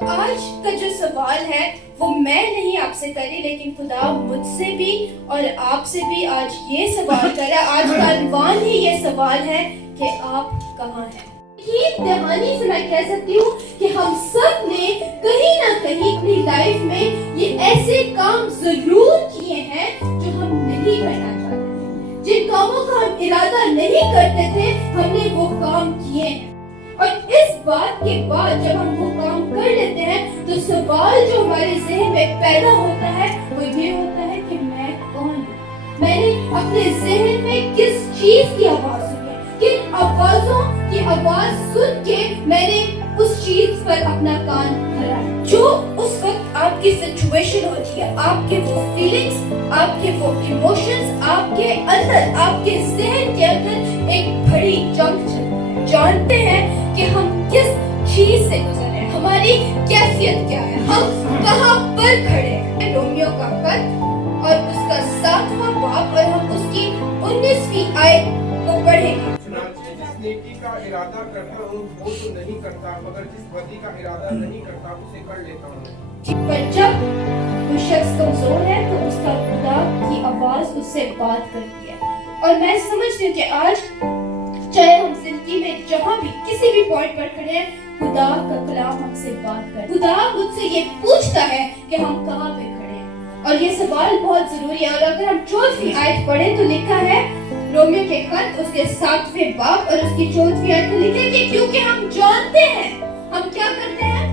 آج کا جو سوال ہے وہ میں نہیں آپ سے کری لیکن خدا مجھ سے بھی اور آپ سے بھی آج یہ سوال کر رہا ہے. آج کا عنوان ہی یہ سوال ہے کہ آپ کہاں ہیں. دہانی سے میں کہہ سکتی ہوں کہ ہم سب نے کہیں نہ کہیں اپنی لائف میں یہ ایسے کام ضرور کیے ہیں جو ہم نہیں کرنا چاہتے تھے. جن کاموں کا ہم ارادہ نہیں کرتے تھے ہم نے وہ کام کیے ہیں. اور اس بات کے بعد جب ہم وہ کام کر لیتے ہیں تو سوال جو ہمارے ذہن میں پیدا ہوتا ہے وہ یہ ہوتا ہے کہ میں کون ہوں. میں نے اپنے ذہن میں کس چیز کی آواز سنی ہے, کن آوازوں کی آواز سن کے میں نے اس چیز پر اپنا کان دھرا ہے. جو اس وقت آپ کی سچویشن ہوتی ہے, آپ کے وہ فیلنگز, آپ کے وہ ایموشنز, آپ کے اندر, آپ کے ذہن کے اندر ایک بڑی جنگ چلتی ہے. جانتے ہیں کہ ہم کس چیز سے گزر رہے ہیں, ہماری کیفیت کیا ہے, ہم کہاں پر کھڑے ہیں. رومیو کا خط اور اس کا 7واں باب اور ہم اس کی 19ویں آیت کو پڑھیں گے. جس نیکی کا ارادہ کرتا ہوں وہ تو نہیں کرتا, مگر جس بدی کا ارادہ نہیں کرتا اسے کر لیتا ہوں. پر جب وہ شخص کمزور ہے تو اس کا خدا کی آواز اس سے بات کرتی ہے. اور میں سمجھتی ہوں کہ آج چاہے ہم زندگی میں جہاں بھی کسی بھی پوائنٹ پر کھڑے ہیں, خدا کا کلام ہم سے بات کرے. خدا مجھ سے یہ پوچھتا ہے کہ ہم کہاں پہ کھڑے ہیں. اور یہ سوال بہت ضروری ہے. اور اگر ہم 14ویں آیت پڑھیں تو لکھا ہے رومیو کے خط اس کے 7ویں باب اور اس کی 14ویں آیت میں لکھا ہے کہ کیونکہ ہم جانتے ہیں, ہم کیا کرتے ہیں,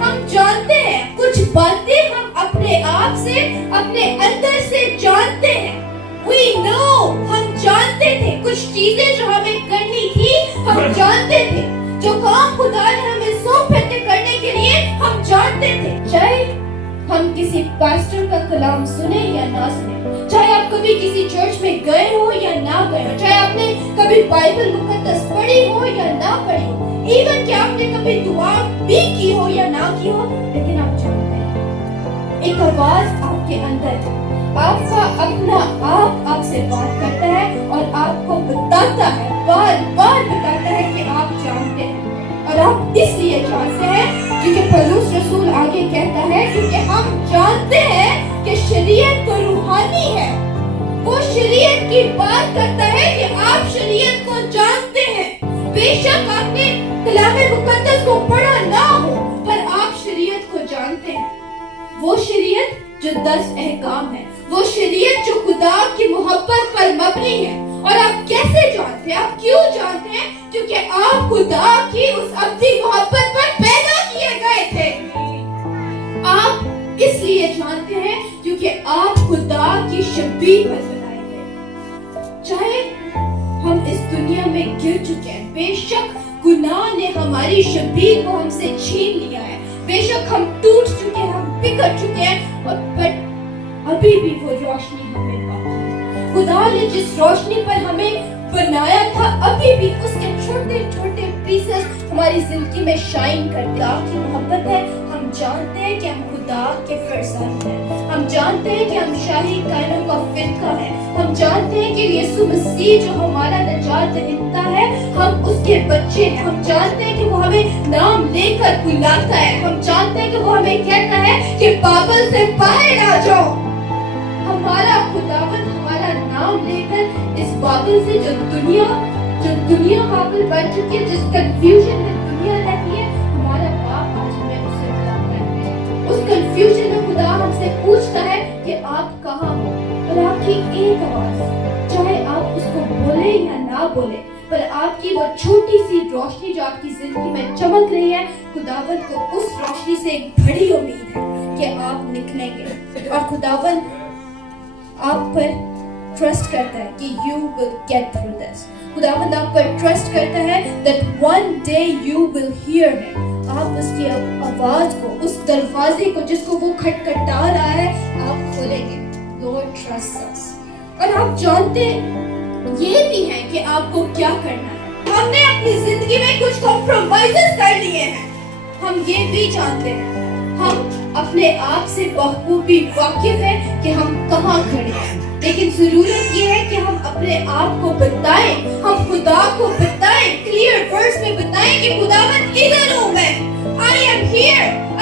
ہم جانتے ہیں کچھ باتیں ہم اپنے آپ سے, اپنے اندر سے جانتے ہیں. We know, ہم جانتے تھے کچھ چیزیں جو ہمیں کرنی تھی, ہم جانتے تھے جو کام خدا نے ہمیں سونپے تھے کرنے کے لیے, ہم جانتے تھے. چاہے ہم کسی پاسٹر کا کلام سنیں یا نہ سنیں, چاہے آپ کبھی کسی چرچ میں گئے ہو یا نہ گئے ہو, چاہے آپ نے کبھی بائبل مقدس پڑھی ہو یا نہ پڑھی ہو, ایون کہ آپ نے کبھی دعا بھی کی ہو یا نہ کی ہو, لیکن آپ جانتے ہیں ایک آواز آپ کے اندر ہے, آپ کا اپنا آپ سے بات کرتا ہے اور آپ کو بتاتا ہے, بار بار بتاتا ہے کہ آپ جانتے ہیں. اور آپ اس لیے جانتے ہیں کیونکہ پولس رسول آگے کہتا ہے کیونکہ ہم جانتے ہیں کہ شریعت تو روحانی ہے. وہ شریعت کی بات کرتا ہے کہ آپ شریعت کو جانتے ہیں. بے شک آپ نے کلام مقدس کو پڑھا نہ ہو پر آپ شریعت کو جانتے ہیں. وہ شریعت جو 10 احکام ہے, وہ شریعت جو خدا کی محبت پر مبنی ہے. اور آپ کیسے جانتے ہیں, آپ کیوں جانتے ہیں, کیونکہ آپ خدا کی اس ابدی محبت پر پیدا کیے گئے تھے. آپ اس لیے جانتے ہیں کیونکہ آپ خدا کی شبیہ پر بنائے گئے. چاہے ہم اس دنیا میں گر چکے ہیں, بے شک گناہ نے ہماری شبیہ کو ہم سے چھین لیا ہے, بے شک ہم ٹوٹ چکے ہیں, ہم بگڑ چکے ہیں, اور ابھی بھی وہ روشنی ہمیں باقی ہے. خدا نے جس روشنی پر ہمیں بنایا تھا ابھی بھی اس کے چھوٹے چھوٹے پیسز ہماری زندگی میں شائن کرتے. آپ کی محبت ہے, ہم جانتے ہیں کہ ہم خدا کے فرزند ہیں, ہم جانتے ہیں کہ ہم شاہی کائنوں کا فرقہ ہے, ہم جانتے ہیں کہ یسوع مسیح جو ہمارا نجات دہندہ ہے ہم اس کے بچے ہیں, ہم جانتے ہیں کہ وہ ہمیں نام لے کر بلاتا ہے, ہم جانتے ہیں کہ وہ ہمیں کہتا ہے کہ بابل سے باہر آ جاؤ. ہمارا خداوند ہمارا نام لے کر اس بابل سے جو دنیا بابل بن چکی ہے, جس کنفیوژن میں دنیا رہتی ہے, ہمارا باپ آج ہمیں اس سے بلاتا ہے. اس کنفیوژن میں خدا ہم سے پوچھتا ہے کہ آپ کہاں ہو, اور آپ کی ایک آواز, چاہے آپ اس کو بولے یا نہ بولے, پر آپ کی وہ چھوٹی سی روشنی جو آپ کی زندگی میں چمک رہی ہے, خداوند کو اس روشنی سے ایک بڑی امید ہے کہ آپ نکلیں گے. اور خداوند آپ پر ٹرسٹ کرتا ہے کہ you will get through this. خداوند آپ پر ٹرسٹ کرتا ہے that one day you will hear him. آپ اس کی آواز کو, اس دروازے کو جس کو وہ کھٹکھٹا رہا ہے, آپ کھولیں گے. Lord trusts us. اور آپ جانتے یہ بھی ہیں کہ آپ کو کیا کرنا ہے. ہم نے اپنی زندگی میں کچھ کمپرومائزز کر لیے ہیں, ہم یہ بھی جانتے ہیں, ہم اپنے آپ سے بخوبی واقف ہیں کہ ہم کہاں کھڑے ہیں, لیکن ضرورت یہ ہے کہ ہم اپنے آپ کو بتائیں, ہم خدا کو بتائیں, کلیئر ورڈز میں بتائیں کہ خداوند ادھر ہوں میں, I am here.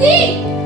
see.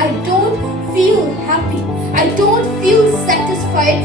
I don't feel happy. I don't feel satisfied.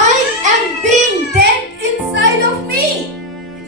I am being dead inside of me.